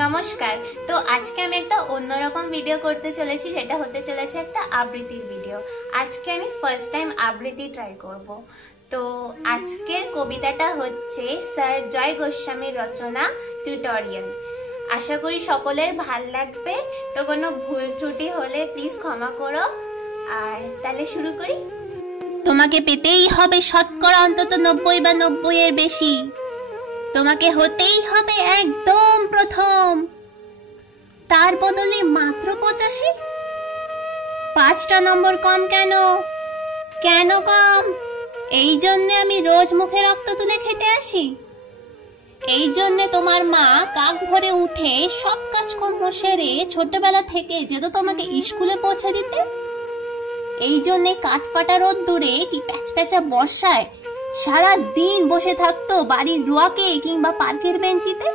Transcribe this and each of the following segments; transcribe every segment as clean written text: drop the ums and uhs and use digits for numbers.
নমস্কার। তো আজকে আমি একটা অন্যরকম ভিডিও করতে চলেছি, যেটা হতে চলেছে একটা আবৃত্তির ভিডিও। আজকে আমি ফার্স্ট টাইম আবৃত্তি ট্রাই করব। তো আজকের কবিতাটা হচ্ছে স্যার জয় গোস্বামীর রচনা টিউটোরিয়াল। আশা করি সকলের ভাল লাগবে। তো কোনো ভুল ত্রুটি হলে প্লিজ ক্ষমা করো। আর তাহলে শুরু করি। তোমাকে পেতেই হবে শতকরা অন্তত 90 বা 90 এর বেশি। তোমাকে হতেই হবে একদম প্রথম, তার বদলে মাত্র 85। 5টা নম্বর কম কেন? কেন কম? এই জন্যে আমি রোজ মুখে রক্ত তুলে খেতে আসি। এই জন্যে তোমার মা কাক ভরে উঠে সব কাজকর্ম সেরে ছোটবেলা থেকে যেত তোমাকে স্কুলে পৌঁছে দিতে। এই জন্যে কাঠফাটা রোদ্দুরে কি প্যাচপ্যাচা বর্ষায় সারা দিন বসে থাকতো বাড়ির রোয়াকে কিংবা পার্কের বেঞ্চিতে।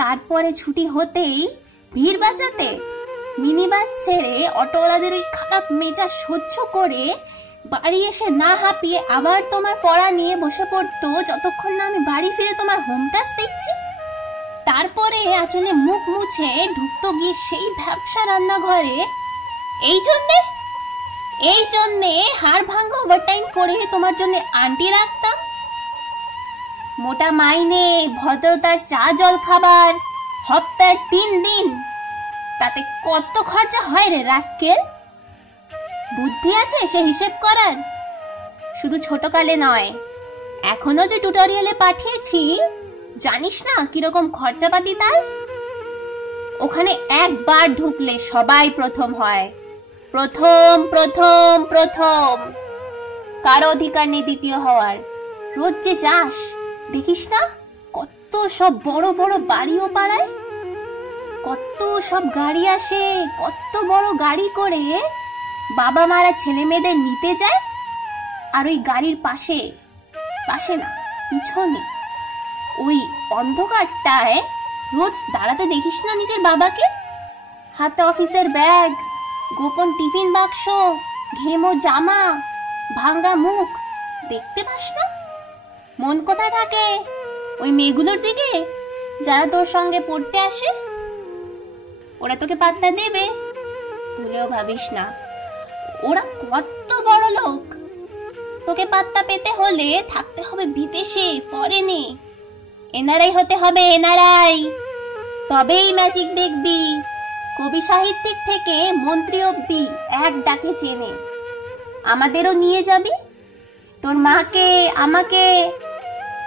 তারপরে ছুটি হতেই ভিড় বাঁচাতে মিনি বাস ছেড়ে অটোওয়ালাদের ওই খারাপ মেজাজ সহ্য করে বাড়ি এসে না হাঁপিয়ে আবার তোমার পড়া নিয়ে বসে পড়তো, যতক্ষণ না আমি বাড়ি ফিরে তোমার হোম টাস্ক দেখছি। তারপরে আঁচলে মুখ মুছে ঢুকতো গিয়ে সেই ভ্যাপসা রান্নাঘরে। এই জন্যে হাড় ভাঙা ওভারটাইম করে তোমার জন্য আন্টি রাখতাম। মোটা মাইনে, ভদ্রতার চা জল খাবার, হপ্তার 3 দিন, তাতে কত খরচা হয় রে রাস্কেল? বুদ্ধি আছে সে হিসেব করার? শুধু ছোটকালে নয়, এখনো যে টিউটোরিয়ালে পাঠিয়েছি, জানিস না কিরকম খরচাপাতি তার? ওখানে একবার ঢুকলে সবাই প্রথম হয়। প্রথম প্রথম প্রথম, কারো অধিকার নেই দ্বিতীয় হওয়ার। রোজ যে যাস, দেখিস না কত সব বড় বড় বাড়িও পাড়ায়, কত সব গাড়ি আসে, কত বড় গাড়ি করে বাবা মারা ছেলে মেয়েদের নিতে যায়। আর ওই গাড়ির পাশে না, পিছনে ওই অন্ধকারটায় রোজ দাঁড়াতে দেখিস না নিজের বাবাকে? হাতে অফিসের ব্যাগ, গোপন টিফিন বাক্স, ঘেমো জামা, ভাঙ্গা মুখ, দেখতে পাস না? মন কোথায় থাকে? ওই মেয়েগুলোর দিকে যারা তোর সঙ্গে পড়তে আসে। ওরা তোকে পাত্তা দেবে? ভুলেও ভাবিস না। ওরা কত বড় লোক। তোকে পাত্তা পেতে হলে থাকতে হবে বিদেশে, ফরেনে। এনআরআই হতে হবে, এনআরআই। তবেই ম্যাজিক দেখবি। কবি সাহিত্যিক থেকে মন্ত্রী অবধি এক ডাকে চেনে। আমাদেরও নিয়ে যাবি। তোর মাকে, আমাকে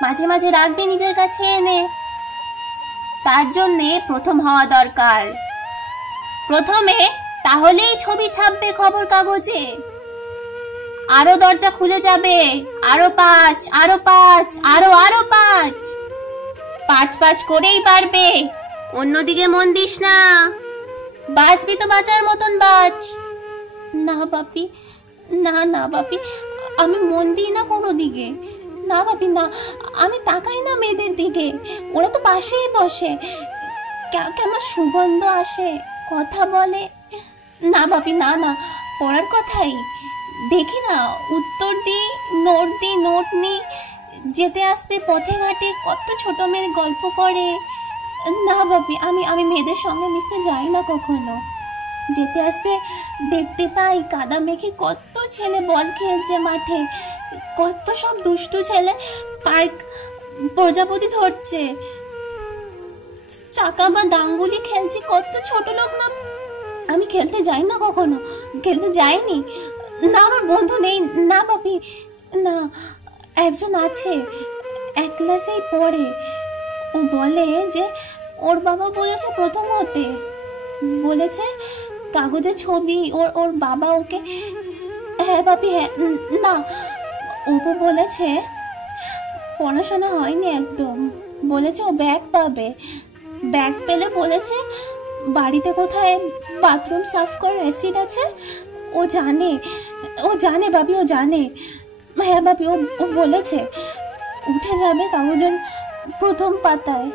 মাঝে মাঝে রাখবি নিজের কাছে এনে। তার জন্যে প্রথম হওয়া দরকার। প্রথমে, তাহলেই ছবি ছাপবে খবর কাগজে। আরো দরজা খুলে যাবে। আরো 5, আরো 5, আরো 5। 5 করেই পারবে। অন্যদিকে মন দিস না। বাঁচবি তো বাঁচার মতন বাঁচ। না বাপি, না বাপি, আমি মন দিই না কোনো দিকে। না বাপি না, আমি তাকাই না মেয়েদের দিকে। ওরা তো পাশেই বসে, কেমন সুগন্ধ আসে, কথা বলে। না বাপি, না, পড়ার কথাই দেখি না, উত্তর দিই, নোট নি, যেতে আসতে পথে ঘাটে কত ছোট মেয়ে গল্প করে। না বাপি, আমি মেয়েদের সঙ্গে মিশতে যাই না কখনো। যেতে আসতে দেখতে পাই কাদা মেখে কত ছেলে বল খেলছে মাঠে, কত সব দুষ্টু ছেলে পার্ক প্রজাপতি ধরছে, চাকা বা ডাঙ্গুলি খেলছে, কত ছোট লোক না। আমি খেলতে যাই না কখনো, খেলতে যাইনি। না, আমার বন্ধু নেই। না বাপি, না। একজন আছে, এক ক্লাসেই পড়ে। ও বলে যে ওর বাবা বলেছে প্রথম হতে, বলেছে কাগজে ছবি, ওর বাবা ওকে। হ্যাঁ বাপি, হ্যাঁ। না, ওপো বলেছে পড়াশোনা হয়নি একদম, বলেছে ও ব্যাগ পাবে। ব্যাগ পেলে বলেছে বাড়িতে কোথায় বাথরুম সাফ করার অ্যাসিড আছে। ও জানে বাপি, ও জানে। হ্যাঁ বাপি, ও বলেছে উঠে যাবে কাগজের প্রথম পাতায়।